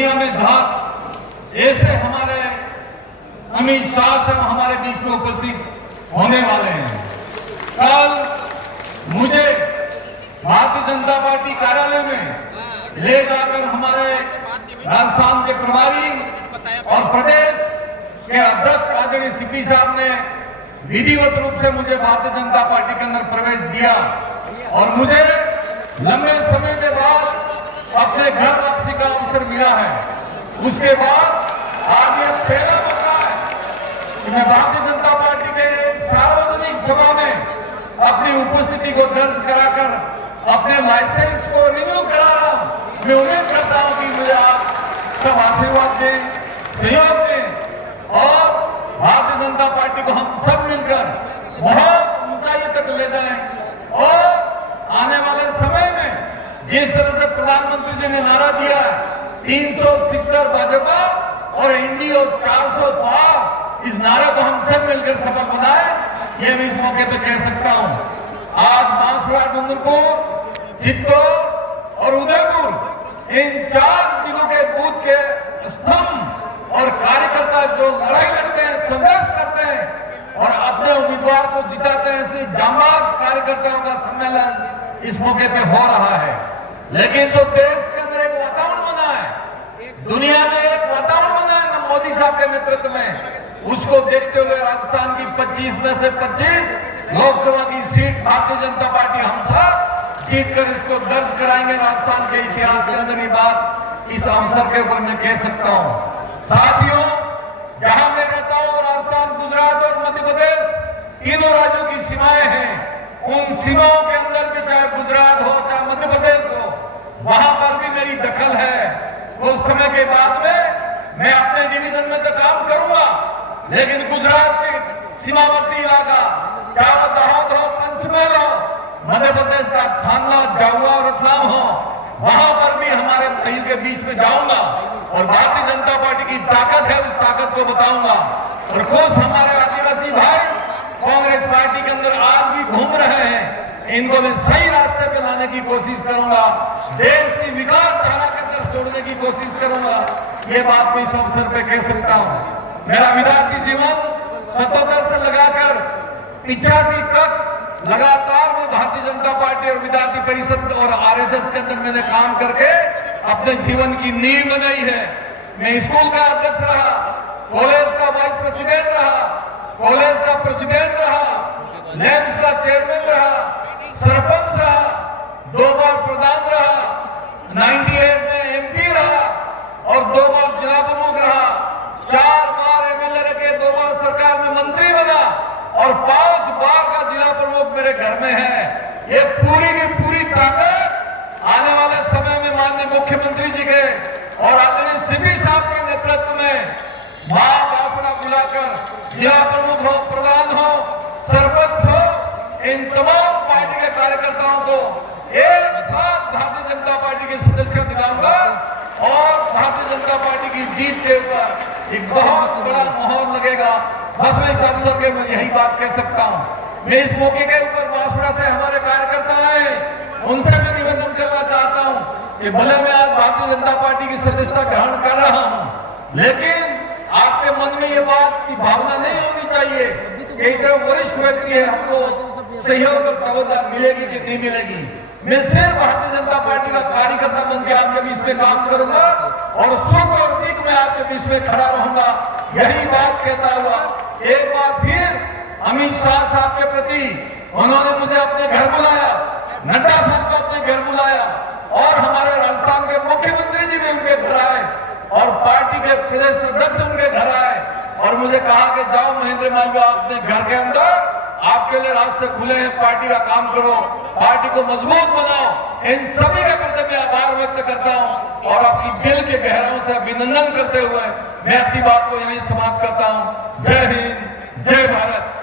दुनिया में धाक ऐसे हमारे अमित शाह साहब हमारे बीच में उपस्थित होने वाले हैं। कल मुझे भारतीय जनता पार्टी कार्यालय में ले जाकर हमारे राजस्थान के प्रभारी और प्रदेश के अध्यक्ष आदरणीय सीपी साहब ने विधिवत रूप से मुझे भारतीय जनता पार्टी के अंदर प्रवेश दिया और मुझे लंबे समय के बाद अपने घर वापसी का अवसर मिला है। उसके बाद आज यह पहला मौका है कि मैं भारतीय जनता पार्टी के एक सार्वजनिक सभा में अपनी उपस्थिति को दर्ज कराकर अपने लाइसेंस को रिन्यू करा रहा हूं। मैं उम्मीद करता हूं कि मुझे आप सब आशीर्वाद दें, सहयोग दें और भारतीय जनता पार्टी को हम सब मिलकर बहुत ऊंचाई तक ले जाएं और आने वाले समय में जिस तरह से प्रधानमंत्री जी ने नारा दिया है 370 भाजपा और एनडीए 400 पार, इस नारे को हम सब मिलकर सफल बनाएं, ये मैं इस मौके पर कह सकता हूं। आज बांसवाड़ा, डूंगरपुर, चित्तौड़ और उदयपुर इन 4 जिलों के बूथ के स्तंभ और कार्यकर्ता जो लड़ाई लड़ते हैं, संघर्ष करते हैं और अपने उम्मीदवार को जिताते हैं, इसलिए जांबाज कार्यकर्ताओं का सम्मेलन इस मौके पे हो रहा है। लेकिन जो देश के अंदर एक वातावरण बना है, दुनिया में एक वातावरण बना है ना मोदी साहब के नेतृत्व में, उसको देखते हुए राजस्थान की 25 में से 25 लोकसभा की सीट भारतीय जनता पार्टी हम सब जीतकर इसको दर्ज कराएंगे राजस्थान के इतिहास के अंदर। ये बात इस अवसर के ऊपर मैं कह सकता हूं। साथियों, जहां मैं रहता हूं राजस्थान, गुजरात और मध्य प्रदेश, तीनों राज्यों की सीमाएं हैं। उन सीमाओं के अंदर भी चाहे गुजरात हो चाहे मध्य प्रदेश हो, वहां पर भी मेरी दखल है। उस समय के बाद में मैं अपने डिवीजन में तो काम करूंगा, लेकिन गुजरात के सीमावर्ती इलाका चाहे दाहोद हो, पंचमहल हो, मध्य प्रदेश का थानला, जाहुआ और रतलाम हो, वहां पर भी हमारे भाइयों के बीच में जाऊंगा और भारतीय जनता पार्टी की ताकत है, उस ताकत को बताऊंगा। और कुछ हमारे आदिवासी भाई कांग्रेस पार्टी के अंदर आज भी घूम रहे हैं, इनको मैं सही रास्ते पे लाने की कोशिश करूंगा, देश की विकास धारा के अंदर जोड़ने की कोशिश करूंगा। ये बात मैं इस अवसर पे कह सकता हूं। मेरा विद्यार्थी जीवन 77 से लगाकर 85 तक लगातार मैं भारतीय जनता पार्टी और विद्यार्थी परिषद और आरएसएस के अंदर मैंने काम करके अपने जीवन की नींव बनाई है। मैं स्कूल का अध्यक्ष रहा, कॉलेज का वाइस प्रेसिडेंट रहा, कॉलेज का प्रेसिडेंट रहा, लैब्स का चेयरमैन रहा, सरपंच रहा, 2 बार प्रधान रहा, 98 में एमपी रहा और 2 बार जिला प्रमुख रहा, 4 बार एमएलए रहे, 2 बार सरकार में मंत्री बना और 5 बार का जिला प्रमुख मेरे घर में है। ये पूरी की पूरी ताकत आने वाले समय में माननीय मुख्यमंत्री जी के और आदरणीय सीपी साहब के नेतृत्व में महाबासड़ा बुलाकर जिला प्रमुख हो, प्रधान हो, सरपंच हो, इन तमाम पार्टी के कार्यकर्ताओं को एक साथ भारतीय जनता पार्टी के सदस्य दिलाऊंगा और भारतीय जनता पार्टी की जीत के ऊपर एक बहुत बड़ा मोहर लगेगा। बस मैं इस अवसर के मैं यही बात कह सकता हूं। मैं इस मौके के ऊपर बांसवाड़ा से हमारे कार्यकर्ता आए, उनसे मैं निवेदन करना चाहता हूं कि भले मैं आज भारतीय जनता पार्टी की सदस्यता ग्रहण कर रहा हूं, लेकिन आपके मन में ये बात की भावना नहीं होनी चाहिए कि इतना वरिष्ठ व्यक्ति है, हमको सहयोग और तवज्जो मिलेगी कि नहीं मिलेगी। मैं सिर्फ भारतीय जनता पार्टी का कार्यकर्ता बन के आपके बीच में काम करूंगा और सुख और दुख में आपके बीच में खड़ा रहूंगा। यही बात कहता हुआ एक बार फिर अमित शाह साहब के प्रति उन्होंने मुझे अपने घर बुलाया, नड्डा साहब को अपने घर बुलाया और हमारे राजस्थान के मुख्यमंत्री जी भी उनके घर आए और पार्टी के प्रदेश अध्यक्ष उनके घर आए और मुझे कहा कि जाओ महेंद्र मालवीय, अपने घर के अंदर आपके लिए रास्ते खुले हैं, पार्टी का काम करो, पार्टी को मजबूत बनाओ। इन सभी के प्रति मैं आभार व्यक्त करता हूं और आपकी दिल के गहराइयों से अभिनंदन करते हुए मैं अपनी बात को यहीं समाप्त करता हूं। जय हिंद, जय भारत।